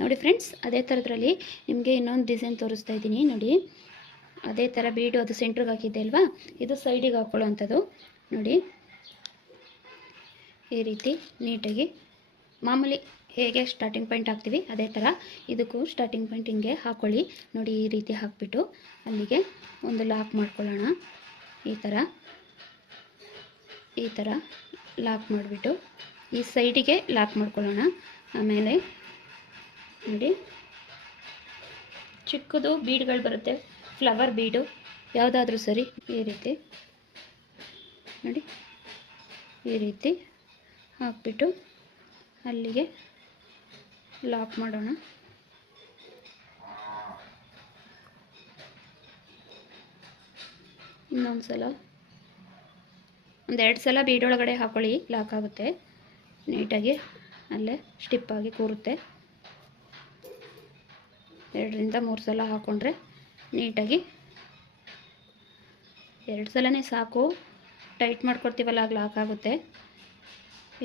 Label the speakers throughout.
Speaker 1: ನೋಡಿ ಫ್ರೆಂಡ್ಸ್ ಅದೇ ಥರದ್ರಲ್ಲಿ ನಿಮಗೆ ಇನ್ನೊಂದು ಡಿಸೈನ್ ತೋರಿಸ್ತಾ ಇದ್ದೀನಿ. ನೋಡಿ, ಅದೇ ಥರ ಬೀಡು ಅದು ಸೆಂಟ್ರಿಗೆ ಹಾಕಿದ್ದೆ ಅಲ್ವಾ? ಇದು ಸೈಡಿಗೆ ಹಾಕ್ಕೊಳ್ಳೋ ಅಂಥದ್ದು ನೋಡಿ, ಈ ರೀತಿ ನೀಟಾಗಿ. ಮಾಮೂಲಿ ಹೇಗೆ ಸ್ಟಾರ್ಟಿಂಗ್ ಪಾಯಿಂಟ್ ಹಾಕ್ತೀವಿ, ಅದೇ ಥರ ಇದಕ್ಕೂ ಸ್ಟಾರ್ಟಿಂಗ್ ಪಾಯಿಂಟ್ ಹಿಂಗೆ ಹಾಕ್ಕೊಳ್ಳಿ ನೋಡಿ, ಈ ರೀತಿ ಹಾಕ್ಬಿಟ್ಟು ಅಲ್ಲಿಗೆ ಒಂದು ಲಾಕ್ ಮಾಡ್ಕೊಳ್ಳೋಣ. ಈ ಥರ ಈ ಥರ ಲಾಕ್ ಮಾಡಿಬಿಟ್ಟು ಈ ಸೈಡಿಗೆ ಲಾಕ್ ಮಾಡ್ಕೊಳ್ಳೋಣ. ಆಮೇಲೆ ನೋಡಿ. ಚಿಕ್ಕದು ಬೀಡ್ಗಳು ಬರುತ್ತೆ. Flower bead. ಯಾವುದಾದ್ರೂ ಸರಿ ಈ ರೀತಿ. ನೋಡಿ. ಈ ರೀತಿ ಹಾಕ್ಬಿಟ್ಟು ಅಲ್ಲಿಗೆ ಲಾಕ್ ಮಾಡೋಣ. ಇನ್ನೊಂದು ಸಲ ಒಂದೆರಡು ಸಲ ಬೀಡೊಳಗಡೆ ಹಾಕೊಳ್ಳಿ. ಲಾಕ್ ಆಗುತ್ತೆ. ನೀಟಾಗಿ ಅಲ್ಲೇ ಸ್ಟಿಪ್ಪಾಗಿ ಕೂರುತ್ತೆ. ಎರಡರಿಂದ ಮೂರು ಸಲ ಹಾಕ್ಕೊಂಡ್ರೆ ನೀಟಾಗಿ ಎರಡು ಸಲನೇ ಸಾಕು. ಟೈಟ್ ಮಾಡ್ಕೊಡ್ತೀವಲ್ಲ ಆಗ ಲಾಕ್ ಆಗುತ್ತೆ.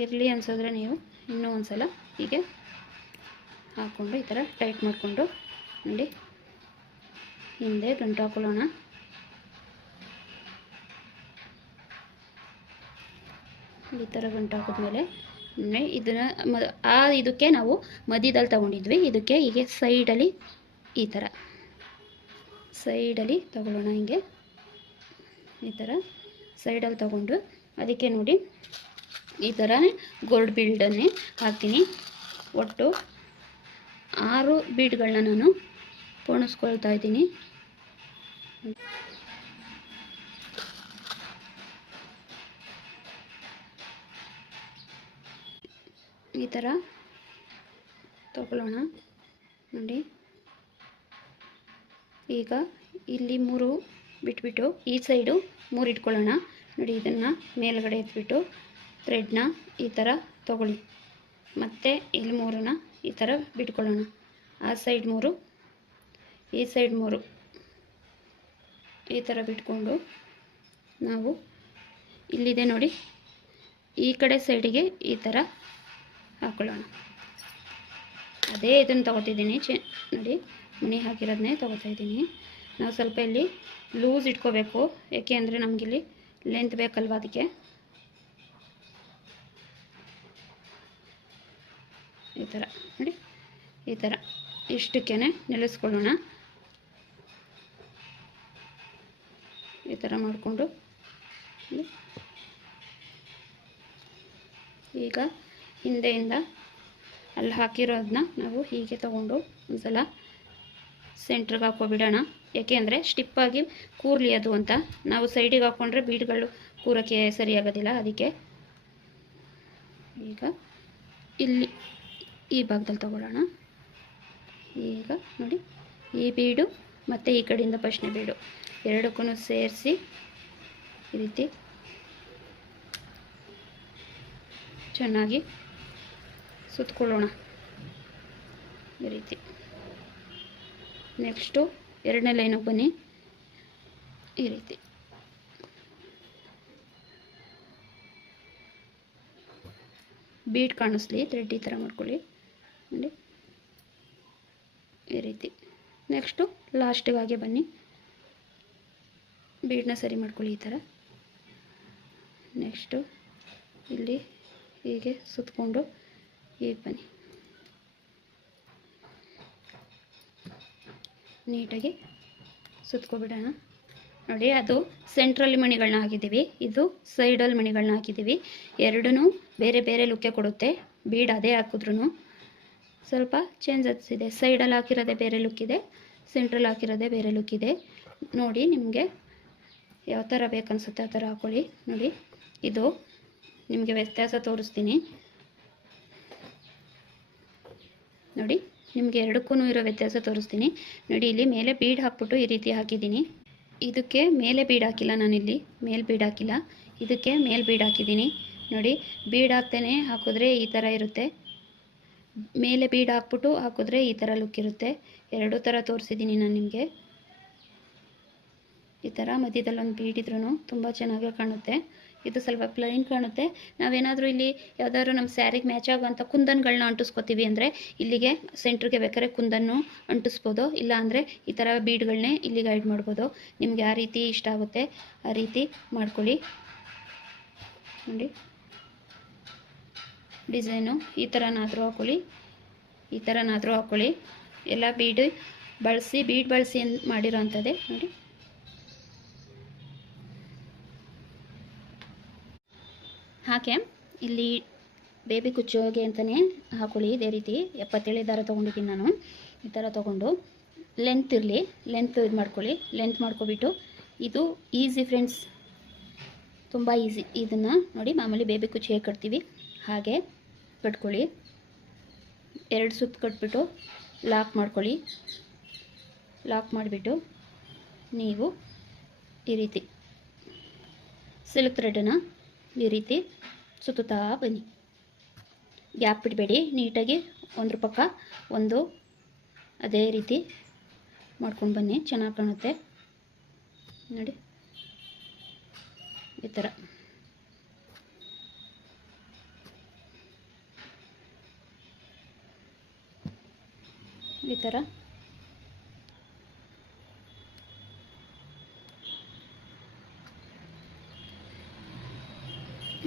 Speaker 1: ಇರಲಿ ಅನ್ಸಿದ್ರೆ ನೀವು ಇನ್ನೂ ಒಂದು ಸಲ ಹೀಗೆ ಹಾಕ್ಕೊಂಡು ಈ ಥರ ಟೈಟ್ ಮಾಡಿಕೊಂಡು ನೋಡಿ. ಹಿಂದೆ ಗಂಟು ಹಾಕೊಳ್ಳೋಣ. ಈ ಥರ ಗಂಟು ಹಾಕಿದ್ಮೇಲೆ ಇದನ್ನ ಆ ಇದಕ್ಕೆ ನಾವು ಮಧ್ಯದಲ್ಲಿ ತಗೊಂಡಿದ್ವಿ. ಇದಕ್ಕೆ ಹೀಗೆ ಸೈಡಲ್ಲಿ ಈ ಥರ. ಸೈಡಲ್ಲಿ ತಗೊಳ್ಳೋಣ ಹಿಂಗೆ. ಈ ಥರ ಸೈಡಲ್ಲಿ ತಗೊಂಡು ಅದಕ್ಕೆ ನೋಡಿ ಈ ಥರ ಗೋಲ್ಡ್ ಬೀಡನ್ನೇ ಹಾಕ್ತೀನಿ. ಒಟ್ಟು ಆರು ಬೀಡ್ಗಳನ್ನ ನಾನು ಪೋಣಿಸ್ಕೊಳ್ತಾ ಇದ್ದೀನಿ. ಈ ಥರ ತಗೊಳ್ಳೋಣ. ನೋಡಿ. ಈಗ ಇಲ್ಲಿ ಮೂರು ಬಿಟ್ಬಿಟ್ಟು, ಈ ಸೈಡು ಮೂರು ಇಟ್ಕೊಳ್ಳೋಣ. ನೋಡಿ, ಇದನ್ನು ಮೇಲ್ಗಡೆ ಎತ್ಬಿಟ್ಟು ಥ್ರೆಡ್ನ ಈ ಥರ ತೊಗೊಳ್ಳಿ. ಮತ್ತು ಇಲ್ಲಿ ಮೂರನ್ನ ಈ ಥರ ಬಿಟ್ಕೊಳ್ಳೋಣ. ಆ ಸೈಡ್ ಮೂರು, ಈ ಸೈಡ್ ಮೂರು. ಈ ಥರ ಬಿಟ್ಕೊಂಡು ನಾವು ಇಲ್ಲಿದೆ ನೋಡಿ, ಈ ಕಡೆ ಸೈಡಿಗೆ ಈ ಥರ ಹಾಕ್ಕೊಳ್ಳೋಣ ಅದೇ ಇದನ್ನು ತೊಗೋತಿದ್ದೀನಿ, ಚೆ ನೋಡಿ. ಮಣಿ ಹಾಕಿರೋದನ್ನೇ ತೊಗೋತಾ ಇದ್ದೀನಿ. ನಾವು ಸ್ವಲ್ಪ ಇಲ್ಲಿ ಲೂಸ್ ಇಟ್ಕೋಬೇಕು. ಏಕೆ ಅಂದರೆ ನಮಗಿಲ್ಲಿ ಲೆಂತ್ ಬೇಕಲ್ವ ಅದಕ್ಕೆ. ಈ ಥರ ನೋಡಿ. ಈ ಥರ ಇಷ್ಟಕ್ಕೇ ನೆಲೆಸ್ಕೊಳ್ಳೋಣ ಈ ಥರ ಮಾಡಿಕೊಂಡು ಈಗ ಹಿಂದೆಯಿಂದ ಅಲ್ಲಿ ಹಾಕಿರೋದನ್ನ ನಾವು ಹೀಗೆ ತಗೊಂಡು ಒಂದ್ಸಲ ಸೆಂಟ್ರಿಗೆ ಹಾಕೋಬಿಡೋಣ ಯಾಕೆಂದರೆ ಸ್ಟಿಪ್ಪಾಗಿ ಕೂರಲಿ ಅದು ಅಂತ. ನಾವು ಸೈಡಿಗೆ ಹಾಕ್ಕೊಂಡ್ರೆ ಬೀಡ್ಗಳು ಕೂರೋಕ್ಕೆ ಸರಿಯಾಗೋದಿಲ್ಲ ಅದಕ್ಕೆ ಈಗ ಇಲ್ಲಿ ಈ ಭಾಗದಲ್ಲಿ ತಗೊಳ್ಳೋಣ. ಈಗ ನೋಡಿ, ಈ ಬೀಡು ಮತ್ತು ಈ ಕಡೆಯಿಂದ ಪಶ್ನೆ ಬೀಡು ಎರಡಕ್ಕೂ ಸೇರಿಸಿ ಈ ರೀತಿ ಚೆನ್ನಾಗಿ ಸುತ್ತಕೊಳ್ಳೋಣ ಈ ರೀತಿ. ನೆಕ್ಸ್ಟು ಎರಡನೇ ಲೈನಿಗೆ ಬನ್ನಿ. ಈ ರೀತಿ. ಬೀಟ್ ಕಾಣಿಸ್ಲಿ, ಥ್ರೆಡ್ ಈ ಥರ ಮಾಡ್ಕೊಳ್ಳಿ. ನೋಡಿ. ಈ ರೀತಿ. ನೆಕ್ಸ್ಟು ಲಾಸ್ಟಿಗೆ ಹಾಗೆ ಬನ್ನಿ. ಬೀಡನ್ನ ಸರಿ ಮಾಡ್ಕೊಳ್ಳಿ ಈ ಥರ. ನೆಕ್ಸ್ಟು ಇಲ್ಲಿ ಹೀಗೆ ಸುತ್ತಕೊಂಡು ಈಗ ಬನ್ನಿ. ನೀಟಾಗಿ ಸುತ್ಕೊಬಿಡೋಣ. ನೋಡಿ, ಅದು ಸೆಂಟ್ರಲ್ಲಿ ಮಣಿಗಳನ್ನ ಹಾಕಿದ್ದೀವಿ. ಇದು ಸೈಡಲ್ಲಿ ಮಣಿಗಳನ್ನ ಹಾಕಿದ್ದೀವಿ. ಎರಡೂ ಬೇರೆ ಬೇರೆ ಲುಕ್ಕೆ ಕೊಡುತ್ತೆ. ಬೀಡ್ ಅದೇ ಹಾಕಿದ್ರೂ ಸ್ವಲ್ಪ ಚೇಂಜಸ್ ಇದೆ ಸೈಡಲ್ಲಿ ಹಾಕಿರೋದೇ ಬೇರೆ ಲುಕ್ ಇದೆ. ಸೆಂಟ್ರಲ್ಲಿ ಹಾಕಿರೋದೇ ಬೇರೆ ಲುಕ್ ಇದೆ. ನೋಡಿ, ನಿಮಗೆ ಯಾವ ಥರ ಬೇಕನ್ಸುತ್ತೆ ಆ ಥರ ಹಾಕೊಳ್ಳಿ. ನೋಡಿ, ಇದು ನಿಮಗೆ ವ್ಯತ್ಯಾಸ ತೋರಿಸ್ತೀನಿ. ನೋಡಿ ನಿಮಗೆ ಎರಡಕ್ಕೂ ಇರೋ ವ್ಯತ್ಯಾಸ ತೋರಿಸ್ತೀನಿ. ನೋಡಿ, ಇಲ್ಲಿ ಮೇಲೆ ಬೀಡ್ ಹಾಕ್ಬಿಟ್ಟು ಈ ರೀತಿ ಹಾಕಿದ್ದೀನಿ. ಇದಕ್ಕೆ ಮೇಲೆ ಬೀಡ್ ಹಾಕಿಲ್ಲ ನಾನಿಲ್ಲಿ. ಮೇಲೆ ಬೀಡ್ ಹಾಕಿಲ್ಲ. ಇದಕ್ಕೆ ಮೇಲೆ ಬೀಡ್ ಹಾಕಿದ್ದೀನಿ. ನೋಡಿ, ಬೀಡ್ ಹಾಕ್ತೇನೆ ಹಾಕಿದ್ರೆ ಈ ಥರ ಇರುತ್ತೆ. ಮೇಲೆ ಬೀಡ್ ಹಾಕ್ಬಿಟ್ಟು ಹಾಕಿದ್ರೆ ಈ ಥರ ಲುಕ್ ಇರುತ್ತೆ. ಎರಡೂ ಥರ ತೋರಿಸಿದ್ದೀನಿ ನಾನು ನಿಮಗೆ. ಈ ಥರ ಮಧ್ಯದಲ್ಲಿ ಒಂದು ಬೀಡಿದ್ರೂ ತುಂಬ ಚೆನ್ನಾಗಿ ಕಾಣುತ್ತೆ. ಇದು ಸ್ವಲ್ಪ ಪ್ಲೈನ್ ಕಾಣುತ್ತೆ. ನಾವೇನಾದರೂ ಇಲ್ಲಿ ಯಾವುದಾದ್ರು ನಮ್ಮ ಸ್ಯಾರಿಗೆ ಮ್ಯಾಚ್ ಆಗುವಂಥ ಕುಂದನ್ಗಳನ್ನ ಅಂಟಿಸ್ಕೊತೀವಿ ಅಂದರೆ ಇಲ್ಲಿಗೆ ಸೆಂಟ್ರಿಗೆ ಬೇಕಾದ್ರೆ ಕುಂದನ್ನು ಅಂಟಿಸ್ಬೋದು. ಇಲ್ಲ ಅಂದರೆ ಈ ಥರ ಬೀಡ್ಗಳನ್ನೇ ಇಲ್ಲಿ ಗೈಡ್ ಮಾಡ್ಬೋದು. ನಿಮ್ಗೆ ಯಾವ ರೀತಿ ಇಷ್ಟ ಆಗುತ್ತೆ, ಆ ರೀತಿ ಮಾಡ್ಕೊಳ್ಳಿ. ನೋಡಿ. ಡಿಸೈನು ಈ ಥರನಾದರೂ ಹಾಕೊಳ್ಳಿ. ಈ ಥರನಾದರೂ ಹಾಕೊಳ್ಳಿ. ಎಲ್ಲ ಬೀಡು ಬಳಸಿ, ಬೀಡ್ ಬಳಸಿ ಮಾಡಿರೋ ಅಂಥದ್ದೇ ನೋಡಿ. ಹಾಗೆ ಇಲ್ಲಿ ಬೇಬಿ ಕುಚ್ಚೋಗೆ ಅಂತಲೇ ಹಾಕೊಳ್ಳಿ. ಇದೇ ರೀತಿ ಎಪ್ಪತ್ತೇಳು ದಾರ ತೊಗೊಂಡಿದ್ದೀನಿ ನಾನು. ಈ ಥರ ತೊಗೊಂಡು ಲೆಂತ್ ಇರಲಿ. ಲೆಂತ್ ಇದು ಮಾಡ್ಕೊಳ್ಳಿ. ಲೆಂತ್ ಮಾಡ್ಕೊಬಿಟ್ಟು ಇದು ಈಸಿ ಫ್ರೆಂಡ್ಸ್ ತುಂಬ ಈಸಿ ಇದನ್ನು ನೋಡಿ ಮಾಮೂಲಿ ಬೇಬಿ ಕುಚ್ಚು ಹೇಗೆ ಕಟ್ತೀವಿ. ಹಾಗೆ ಕಟ್ಕೊಳ್ಳಿ. ಎರಡು ಸುತ್ತು ಕಟ್ಬಿಟ್ಟು ಲಾಕ್ ಮಾಡ್ಕೊಳ್ಳಿ. ಲಾಕ್ ಮಾಡಿಬಿಟ್ಟು ನೀವು ಈ ರೀತಿ ಸಿಲ್ಕ್ ಥ್ರೆಡನ್ನು ಈ ರೀತಿ ಸುತ್ತುತ್ತಾ ಬನ್ನಿ. ಗ್ಯಾಪ್ ಬಿಡಬೇಡಿ ನೀಟಾಗಿ ಒಂದ್ರ ಪಕ್ಕ ಒಂದು ಅದೇ ರೀತಿ ಮಾಡ್ಕೊಂಡು ಬನ್ನಿ, ಚೆನ್ನಾಗಿ ಕಾಣುತ್ತೆ. ನೋಡಿ, ಈ ಥರ. ಈ ಥರ.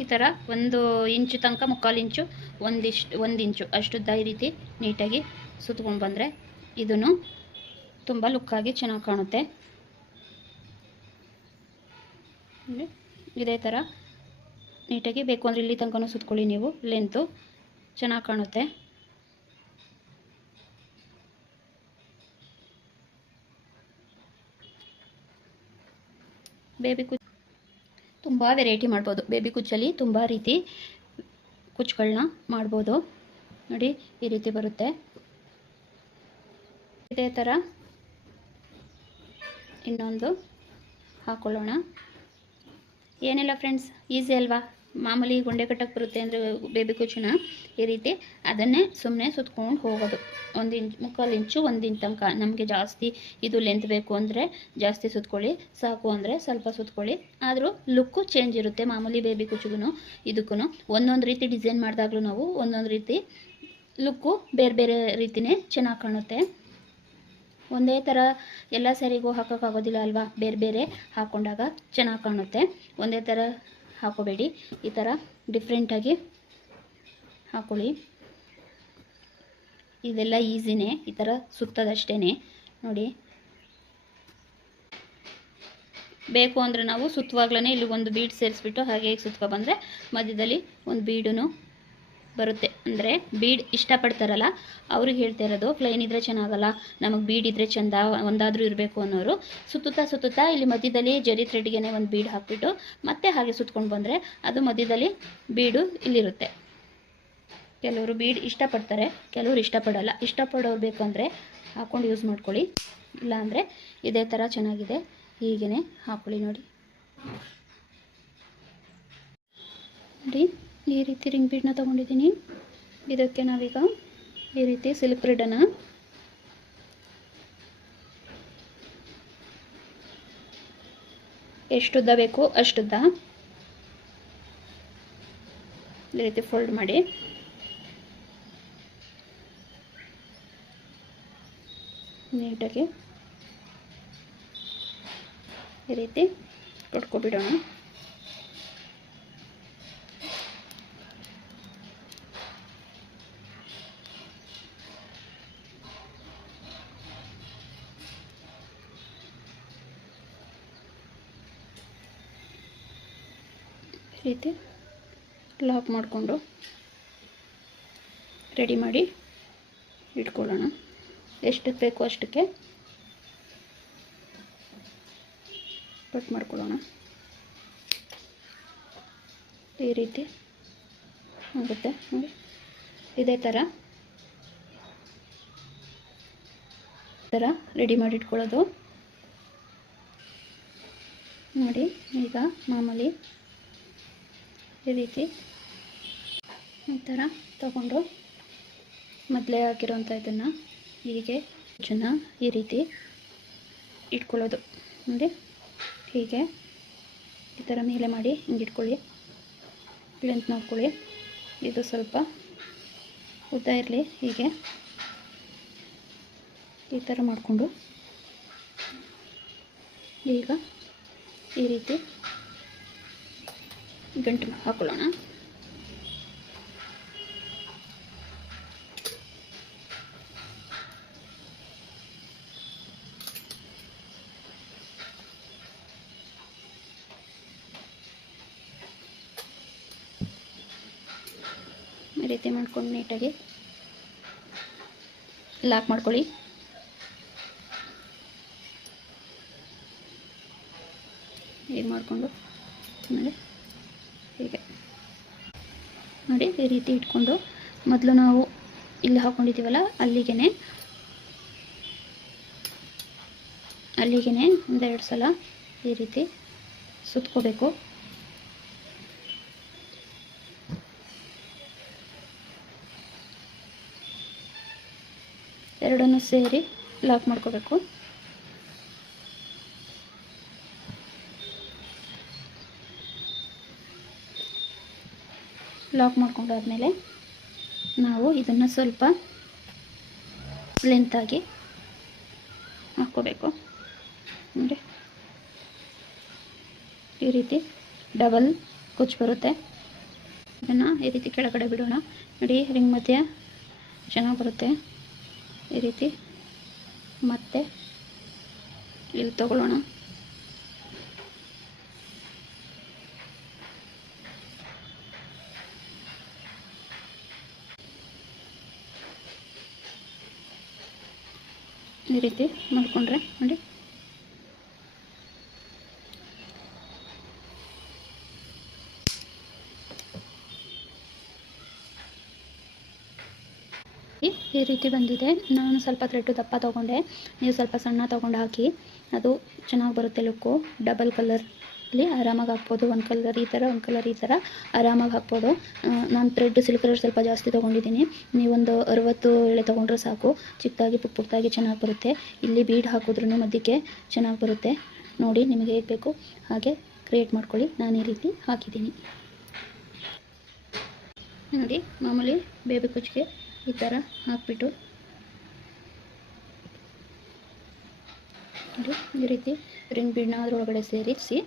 Speaker 1: ಈ ಥರ ಒಂದು ಇಂಚು ತನಕ, ಮುಕ್ಕಾಲು ಇಂಚು, ಒಂದಿಷ್ಟು ಒಂದು ಇಂಚು ಅಷ್ಟುದ್ದ ಈ ರೀತಿ ನೀಟಾಗಿ ಸುತ್ಕೊಂಡು ಬಂದರೆ ಇದನ್ನು ತುಂಬ ಲುಕ್ಕಾಗಿ ಚೆನ್ನಾಗಿ ಕಾಣುತ್ತೆ. ಇದೇ ಥರ ನೀಟಾಗಿ ಬೇಕು ಅಂದರೆ ಇಲ್ಲಿ ತನಕ ಸುತ್ಕೊಳ್ಳಿ ನೀವು ಲೆಂತು ಚೆನ್ನಾಗಿ ಕಾಣುತ್ತೆ. ಬೇಬಿ ತುಂಬ ವೆರೈಟಿ ಮಾಡ್ಬೋದು. ಬೇಬಿ ಕುಚ್ಚಲ್ಲಿ ತುಂಬ ರೀತಿ ಕುಚ್ಚುಗಳನ್ನ ಮಾಡ್ಬೋದು. ನೋಡಿ, ಈ ರೀತಿ ಬರುತ್ತೆ. ಇದೇ ಥರ ಇನ್ನೊಂದು ಹಾಕೊಳ್ಳೋಣ. ಏನಿಲ್ಲ ಫ್ರೆಂಡ್ಸ್ ಈಸಿ ಅಲ್ವಾ? ಮಾಮೂಲಿ ಗುಂಡೆ ಕಟ್ಟಕ್ಕೆ ಬರುತ್ತೆ ಅಂದರೆ ಬೇಬಿ ಕುಚಿನ ಈ ರೀತಿ, ಅದನ್ನೇ ಸುಮ್ಮನೆ ಸುತ್ಕೊಂಡು ಹೋಗೋದು. ಒಂದು ಇಂಚ್, ಮುಕ್ಕಾಲು ಇಂಚು ಒಂದು ಇಂಚ್ ತನಕ. ನಮಗೆ ಜಾಸ್ತಿ ಇದು ಲೆಂತ್ ಬೇಕು ಅಂದರೆ ಜಾಸ್ತಿ ಸುತ್ಕೊಳ್ಳಿ, ಸಾಕು ಅಂದರೆ ಸ್ವಲ್ಪ ಸುತ್ಕೊಳ್ಳಿ. ಆದರೂ ಲುಕ್ಕು ಚೇಂಜ್ ಇರುತ್ತೆ ಮಾಮೂಲಿ ಬೇಬಿ ಕುಚಿಗೂ ಇದಕ್ಕೂ ಒಂದೊಂದು ರೀತಿ ಡಿಸೈನ್ ಮಾಡಿದಾಗಲೂ ನಾವು ಒಂದೊಂದು ರೀತಿ ಲುಕ್ಕು ಬೇರೆ ಬೇರೆ ರೀತಿಯೇ ಚೆನ್ನಾಗಿ ಕಾಣುತ್ತೆ. ಒಂದೇ ಥರ ಎಲ್ಲ ಸ್ಯಾರಿಗೂ ಹಾಕೋಕ್ಕಾಗೋದಿಲ್ಲ ಅಲ್ವಾ? ಬೇರೆ ಬೇರೆ ಹಾಕ್ಕೊಂಡಾಗ ಚೆನ್ನಾಗಿ ಕಾಣುತ್ತೆ. ಒಂದೇ ಥರ ಹಾಕೋಬೇಡಿ. ಈ ಥರ ಡಿಫ್ರೆಂಟಾಗಿ ಹಾಕೊಳ್ಳಿ. ಇದೆಲ್ಲ ಈಸಿನೇ, ಈ ಥರ ಸುತ್ತದಷ್ಟೇ ನೋಡಿ. ಬೇಕು ಅಂದರೆ ನಾವು ಸುತ್ತುವಾಗ್ಲೇ ಇಲ್ಲಿ ಒಂದು ಬೀಡ್ ಸೇರಿಸ್ಬಿಟ್ಟು ಹಾಗೆ ಸುತ್ಕೊ ಬಂದರೆ ಮಧ್ಯದಲ್ಲಿ ಒಂದು ಬೀಡೂ ಬರುತ್ತೆ. ಅಂದರೆ ಬೀಡ್ ಇಷ್ಟಪಡ್ತಾರಲ್ಲ ಅವ್ರಿಗೆ ಹೇಳ್ತಾ ಇರೋದು ಪ್ಲೈನ್ ಇದ್ದರೆ ಚೆನ್ನಾಗಲ್ಲ, ನಮಗೆ ಬೀಡ್ ಇದ್ದರೆ ಚೆಂದ, ಒಂದಾದರೂ ಇರಬೇಕು ಅನ್ನೋರು. ಸುತ್ತುತ್ತಾ ಸುತ್ತುತ್ತಾ ಇಲ್ಲಿ ಮಧ್ಯದಲ್ಲಿ ಜರಿ ಥ್ರೆಡ್ಗೆ ಒಂದು ಬೀಡ್ ಹಾಕ್ಬಿಟ್ಟು ಮತ್ತೆ ಹಾಗೆ ಸುತ್ಕೊಂಡು ಬಂದರೆ ಅದು ಮಧ್ಯದಲ್ಲಿ ಬೀಡು ಇಲ್ಲಿರುತ್ತೆ. ಕೆಲವರು ಬೀಡ್ ಇಷ್ಟಪಡ್ತಾರೆ, ಕೆಲವರು ಇಷ್ಟಪಡಲ್ಲ. ಇಷ್ಟಪಡೋರು ಅಂದರೆ ಹಾಕ್ಕೊಂಡು ಯೂಸ್ ಮಾಡ್ಕೊಳ್ಳಿ. ಇಲ್ಲಾಂದರೆ ಇದೇ ಥರ ಚೆನ್ನಾಗಿದೆ ಹೀಗೇ ಹಾಕ್ಕೊಳ್ಳಿ ನೋಡಿ. ನೋಡಿ. ಈ ರೀತಿ ರಿಂಗ್ ಬೀಡನ್ನ ತೊಗೊಂಡಿದ್ದೀನಿ. ಇದಕ್ಕೆ ನಾವೀಗ ಈ ರೀತಿ ಸಿಲ್ಕ್ ಥ್ರೆಡನ್ನು ಎಷ್ಟುದ್ದ ಬೇಕು ಅಷ್ಟುದ್ದ ಈ ರೀತಿ ಫೋಲ್ಡ್ ಮಾಡಿ. ನೀಟಾಗಿ ಈ ರೀತಿ ಕೊಟ್ಕೊಬಿಡೋಣ ರೀತಿ ಲಾಕ್ ಮಾಡಿಕೊಂಡು ರೆಡಿ ಮಾಡಿ ಇಟ್ಕೊಳ್ಳೋಣ. ಎಷ್ಟಕ್ಕೆ ಬೇಕು ಅಷ್ಟಕ್ಕೆ ಕಟ್ ಮಾಡ್ಕೊಳ್ಳೋಣ. ಈ ರೀತಿ ಆಗುತ್ತೆ. ನೋಡಿ, ಇದೇ ಥರ. ಥರ ರೆಡಿ ಮಾಡಿ ಇಟ್ಕೊಳ್ಳೋದು. ನೋಡಿ, ಈಗ ಮಾಮೂಲಿ ಈ ರೀತಿ ಈ ಥರ ತಗೊಂಡು ಮೊದಲೇ ಹಾಕಿರೋಂಥ ಇದನ್ನು ಹೀಗೆ ಜನ ಈ ರೀತಿ ಇಟ್ಕೊಳ್ಳೋದು. ನೋಡಿ, ಹೀಗೆ ಈ ಥರ ಮೇಲೆ ಮಾಡಿ ಹಿಂಗೆ ಇಟ್ಕೊಳ್ಳಿ. ಲೆಂತ್ ನೋಡ್ಕೊಳ್ಳಿ ಇದು ಸ್ವಲ್ಪ ಉದ್ದ ಇರಲಿ, ಹೀಗೆ ಈ ಥರ ಮಾಡಿಕೊಂಡು ಈಗ ಈ ರೀತಿ ಗಂಟು ಹಾಕೊಳ್ಳೋಣ. ರೀತಿ ಮಾಡ್ಕೊಂಡು ನೀಟಾಗಿ ಲಾಕ್ ಮಾಡ್ಕೊಳ್ಳಿ. ಹೀಗೆ ಮಾಡಿಕೊಂಡು ಆಮೇಲೆ ಈ ರೀತಿ ಇಟ್ಕೊಂಡು ಮೊದಲು ನಾವು ಇಲ್ಲಿ ಹಾಕ್ಕೊಂಡಿದ್ದೀವಲ್ಲ ಅಲ್ಲಿಗೆ ಅಲ್ಲಿಗೆ ಒಂದೆರಡು ಸಲ ಈ ರೀತಿ ಸುತ್ಕೋಬೇಕು. ಎರಡನ್ನು ಸೇರಿ ಲಾಕ್ ಮಾಡ್ಕೋಬೇಕು. ಲಾಕ್ ಮಾಡ್ಕೊಂಡಾದ್ಮೇಲೆ ನಾವು ಇದನ್ನು ಸ್ವಲ್ಪ ಲೆಂತಾಗಿ ಹಾಕ್ಕೋಬೇಕು. ಅಂದರೆ ಈ ರೀತಿ ಡಬಲ್ ಕುಚ್ಚು ಬರುತ್ತೆ. ಇದನ್ನು ಈ ರೀತಿ ಕೆಳಗಡೆ ಬಿಡೋಣ. ನೋಡಿ ರಿಂಗ್ ಮಧ್ಯೆ ಚೆನ್ನಾಗಿ ಬರುತ್ತೆ. ಈ ರೀತಿ ಮತ್ತೆ ಇಲ್ಲಿ ತಗೊಳ್ಳೋಣ. ಈ ರೀತಿ ಮಾಡಿಕೊಂಡ್ರೆ, ನೋಡಿ. ಈ- ರೀತಿ ಬಂದಿದೆ. ನಾನು ಸ್ವಲ್ಪ ಥ್ರೆಡ್ಡು ದಪ್ಪ ತೊಗೊಂಡೆ. ನೀವು ಸ್ವಲ್ಪ ಸಣ್ಣ ತೊಗೊಂಡು ಹಾಕಿ, ಅದು ಚೆನ್ನಾಗಿ ಬರುತ್ತೆ ಲುಕ್ಕು ಡಬಲ್ ಕಲರಲ್ಲಿ ಆರಾಮಾಗಿ ಹಾಕ್ಬೋದು. ಒಂದು ಕಲರ್ ಈ ಥರ ಒಂದು ಕಲರ್ ಈ ಥರ ಆರಾಮಾಗಿ ಹಾಕ್ಬೋದು. ನಾನು ಥ್ರೆಡ್ ಸಿಲ್ಕ್ ಕಲರ್ ಸ್ವಲ್ಪ ಜಾಸ್ತಿ ತೊಗೊಂಡಿದ್ದೀನಿ. ನೀವೊಂದು ಅರವತ್ತು ಎಳೆ ತೊಗೊಂಡ್ರೆ ಸಾಕು. ಚಿಕ್ಕದಾಗಿ, ಪುಕ್ ಪುಕ್ಕಾಗಿ ಚೆನ್ನಾಗಿ ಬರುತ್ತೆ. ಇಲ್ಲಿ ಬೀಡ್ ಹಾಕಿದ್ರೂ ಮಧ್ಯಕ್ಕೆ ಚೆನ್ನಾಗಿ ಬರುತ್ತೆ. ನೋಡಿ ನಿಮಗೆ ಹೇಗೆ ಬೇಕು ಹಾಗೆ ಕ್ರಿಯೇಟ್ ಮಾಡ್ಕೊಳ್ಳಿ. ನಾನು ಈ ರೀತಿ ಹಾಕಿದ್ದೀನಿ. ನೋಡಿ, ಮಾಮೂಲಿ ಬೇಬಿ ಕುಚ್ಚಿಗೆ ಈ ಥರ ಹಾಕ್ಬಿಟ್ಟು. ನೋಡಿ, ಈ ರೀತಿ ರಿಂಗ್ ಬೀಡನ್ನ ಅದರೊಳಗಡೆ ಸೇರಿಸಿ.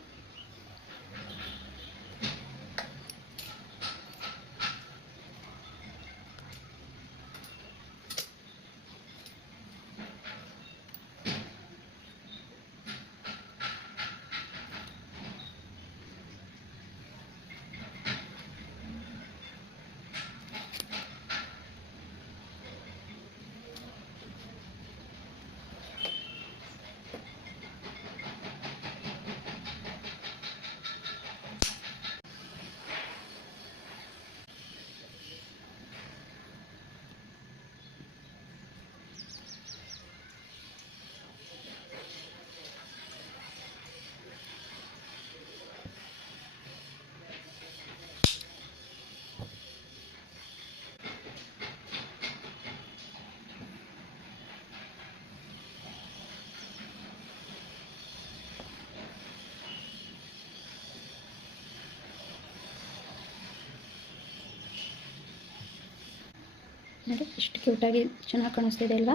Speaker 1: ನೋಡಿ ಎಷ್ಟು ಕ್ಯೂಟಾಗಿ ಚೆನ್ನಾಗಿ ಕಾಣಿಸ್ತಿದೆ ಅಲ್ವಾ?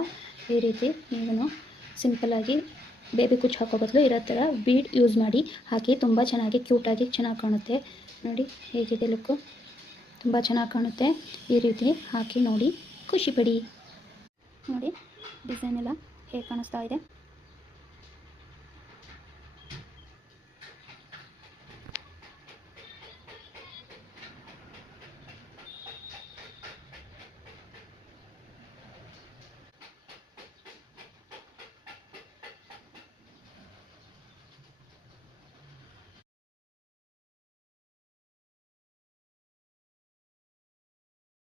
Speaker 1: ಈ ರೀತಿ ನೀವು ಸಿಂಪಲ್ಲಾಗಿ ಬೇಬಿ ಕುಚ್ಚು ಹಾಕೋ ಬದಲು ಇರೋ ಥರ ಬೀಡ್ ಯೂಸ್ ಮಾಡಿ ಹಾಕಿ ತುಂಬ ಚೆನ್ನಾಗಿ ಕ್ಯೂಟಾಗಿ ಚೆನ್ನಾಗಿ ಕಾಣುತ್ತೆ. ನೋಡಿ, ಹೇಗಿದೆ ಲುಕ್ಕು ತುಂಬ ಚೆನ್ನಾಗಿ ಕಾಣುತ್ತೆ. ಈ ರೀತಿ ಹಾಕಿ ನೋಡಿ. ಖುಷಿ ಪಡಿ. ನೋಡಿ ಡಿಸೈನ್ ಎಲ್ಲ ಹೇಗೆ ಕಾಣಿಸ್ತಾ ಇದೆ.